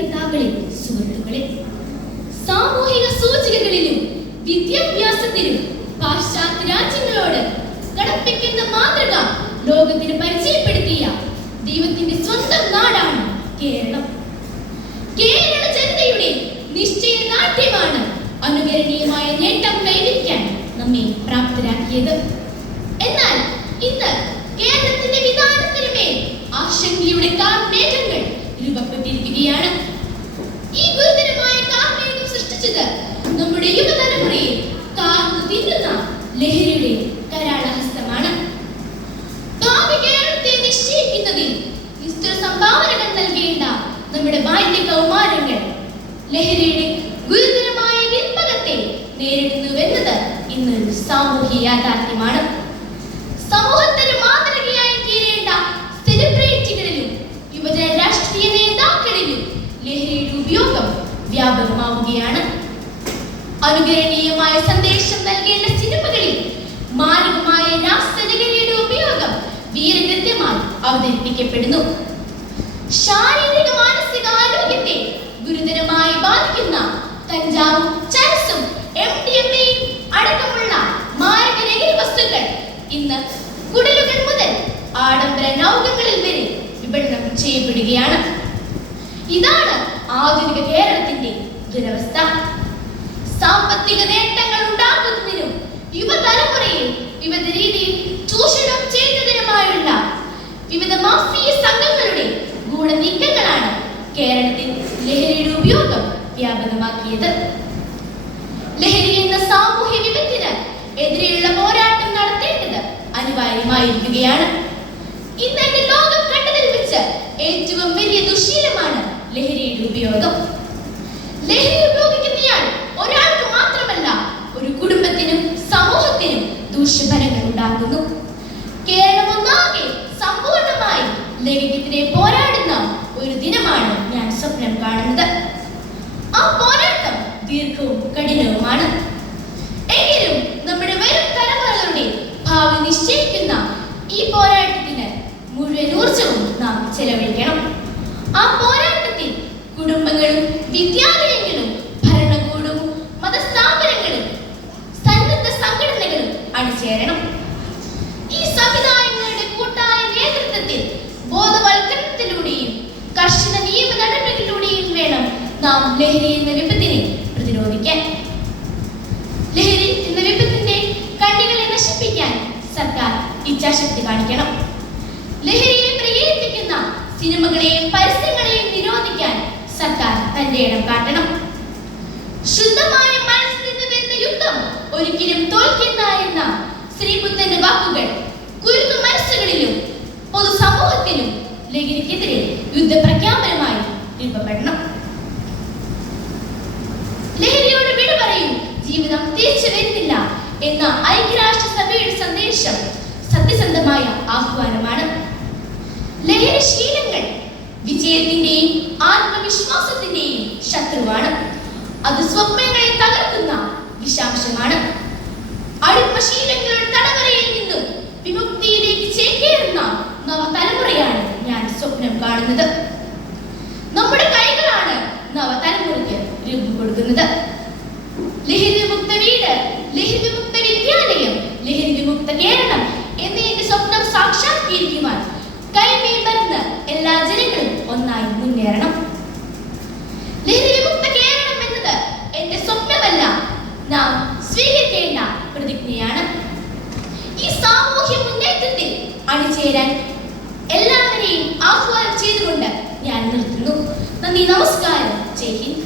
പ്രിയതാക്കളെ, സുഹൃത്തുക്കളെ, സാമൂഹിക സൂചികകളിലും വിദ്യാഭ്യാസത്തിലും പാശ്ചാത്യ രാജ്യങ്ങളോട് കടപ്പിക്കുന്ന മാതൃക ലോകത്തിന് പരിചയപ്പെടുത്തിയ ദൈവത്തിന്റെ സ്വന്തം നാടാണ് കേരളം. കേരള ജനതയുടെ നിശ്ചയദാർഢ്യമാണ് അനുകരണീയമായ നേട്ടം കൈവരിക്കാൻ നമ്മെ പ്രാപ്തരാക്കിയത്. എന്നാൽ ഇന്ന് കേരളത്തിന്റെ വിധാനത്തിനുമേൽ ആശങ്കയുടെ കാർമേഘങ്ങൾ രൂപപ്പെട്ടിരിക്കുകയാണ്. ഈ ഗുരുതരമായ കാർമേഘം സൃഷ്ടിച്ചത് നമ്മുടെ യുവതലമുറയെ കാർന്നു തിന്നുന്ന ലഹരിയുടെ കരാളഹസ്തമാണ്. ഭാവി കേരളത്തെ നിശ്ചയിക്കുന്നതിൽ നിസ്തുല സംഭാവനകൾ നൽകേണ്ട നമ്മുടെ ബാല്യ കൗമാരങ്ങൾ ലഹരിയുടെ ഗുരുതരമായ വിൽപ്പകത്തെ നേരിടുന്നുവെന്നത് ഇന്നൊരു സാമൂഹ്യ യാഥാർത്ഥ്യമാണ്. സമൂഹത്തിന് മാതൃകയായി തീരേണ്ട സെലിബ്രിറ്റികളിലും യുവജന രാഷ്ട്രീയ നേതാക്കളിലും ലഹരിയുടെ ഉപയോഗം വ്യാപകമാവുകയാണ്. അനുകരണീയമായ സന്ദേശം നൽകേണ്ട സിനിമകളിൽ മാരകമായ രാസലഹരിയുടെ ഉപയോഗം വീരകൃത്യമായി അവതരിപ്പിക്കപ്പെടുന്നു. ശാരീരിക മാനസിക ആരോഗ്യത്തെ ഗുരുതരമായി ബാധിക്കുന്ന കഞ്ചാവും ചരസും MDMA അടക്കമുള്ള മാരക ലഹരി വസ്തുക്കൾ ഇന്ന് കുടലുകൾ മുതൽ ആഡംബര നൗകകളിൽ വരെ വിപണനം ചെയ്യപ്പെടുകയാണ്. ഇതാണ് ആധുനിക കേരളത്തിന്റെ ദുരവസ്ഥ. സാമ്പത്തിക നേട്ടങ്ങൾ ഉണ്ടാക്കുന്നതിനും യുവതലമുറയെ വിവിധ രീതിയിൽ ചൂഷണം ചെയ്യുന്നതിനുമായുള്ള വിവിധ മാഫിയ സംഘങ്ങളുടെ ഗൂഢനീക്കങ്ങളാണ് കേരളത്തിൽ ലഹരിയുടെ ഉപയോഗം വ്യാപകമാക്കിയത്. ലഹരി എന്ന സാമൂഹ്യ വിപത്തിന് എതിരെയുള്ള പോരാട്ടം നടത്തേണ്ടത് അനിവാര്യമായിരിക്കുകയാണ്. ഇന്ന് ലോകം കണ്ടതിൽ വെച്ച് ഏറ്റവും വലിയ ദുശ്ശീലമാണ് ലഹരിയുടെ ഉപയോഗം. ലഹരി ഉപയോഗിക്കുന്നയാൾ ഒരാൾക്ക് മാത്രമല്ല, ഒരു കുടുംബത്തിനും സമൂഹത്തിനും ദൂഷ്യഫലങ്ങൾ ഉണ്ടാക്കുന്നു. കേരളം ഒന്നാകെ സമ്പൂർണമായി ലഹരിക്കെതിരെ പോരാടുന്ന ഒരു ദിനമാണ് ഞാൻ സ്വപ്നം കാണുന്നത്. ആ പോരാട്ടം ദീർഘവും കഠിനവുമാണ്. എങ്കിലും നമ്മുടെ വരും തലമുറകളുടെ ഭാവി നിശ്ചയിക്കുന്ന ഈ പോരാട്ടത്തിന് മുഴുവൻ ഊർജവും നാം ചെലവഴിക്കണം. ആ പോരാട്ടത്തിൽ കുടുംബങ്ങളും വിദ്യാലയങ്ങളും ഭരണകൂടവും മതസ്ഥാപനങ്ങളും സന്നദ്ധ സംഘടനകളും അണിചേരണം. ഈ സംവിധാനങ്ങളുടെ കൂട്ടായ നേതൃത്വത്തിൽ ബോധവൽക്കരണത്തിലൂടെയും കർശന നിയമ നടപടികളിലൂടെയും വേണം നാം ലഹരി എന്ന വിപത്തിനെ പ്രതിരോധിക്കാൻ. ലഹരി എന്ന വിപത്തിന്റെ കണ്ണികളെ നശിപ്പിക്കാൻ സർക്കാർ ഇച്ഛാശക്തി കാണിക്കണം. ലഹരിയെ പ്രകീർത്തിക്കുന്ന സിനിമകളെയും പരസ്യങ്ങളെയും നിരോധിക്കാൻ സർക്കാർ തന്റെ ഇടം കാട്ടണം. ശുദ്ധമായ മനസ്സിൽ നിന്ന് വരുന്ന യുദ്ധം ഒരിക്കലും തോൽക്കില്ല എന്ന ശ്രീബുദ്ധന്റെ വാക്കുകൾ കുരുന്നു മനസ്സുകളിലും പൊതുസമൂഹത്തിലും ലഹരിക്കെതിരെ യുദ്ധപ്രഖ്യാപനമായി രൂപപ്പെടണം. ലഹരിയോട് വിട പറയും, ജീവിതം തിരിച്ചു വരുന്നില്ല എന്ന ഐക്യരാഷ്ട്രസഭയുടെ സന്ദേശം സത്യസന്ധമായ ആഹ്വാനമാണ്. ലഹരി ശീലങ്ങൾ വിജയത്തിന്റെയും ആത്മവിശ്വാസത്തിന്റെയും ശത്രുവാണ്. അത് സ്വപ്നങ്ങളെ തകർക്കുന്ന വിഷാംശമാണ്. അടിമശീലങ്ങളുടെ തടവറയിൽ നിന്നും വിമുക്തിയിലേക്ക് ചേക്കേറുന്ന നവതലമുറയാണ് ഞാൻ സ്വപ്നം കാണുന്നത്. നമ്മുടെ കൈകളാണ് നവതലമുറയ്ക്ക് രൂപം കൊടുക്കുന്നത്. ലഹരി വിമുക്ത വീട്, ലഹരി വിമുക്ത വിദ്യാലയം, ലഹരി വിമുക്ത കേരളം എന്ന എന്റെ സ്വപ്നം സാക്ഷാത്കരിക്കുവാൻ കൈമേൽ മറന്ന് എല്ലാ ജനങ്ങളും ഒന്നായി മുന്നേറണം. ലഹരി വിമുക്ത കേരളം എന്നത് എന്റെ സ്വപ്നമല്ല, നാം സ്വീകരിക്കേണ്ട പ്രതിജ്ഞയാണ്. ഈ സാമൂഹ്യ മുന്നേറ്റത്തിൽ അണിചേരാൻ എല്ലാവരെയും ആഹ്വാനം ചെയ്തുകൊണ്ട് ഞാൻ നിർത്തുന്നു. നന്ദി, നമസ്കാരം, ജയ് ഹിന്ദ്.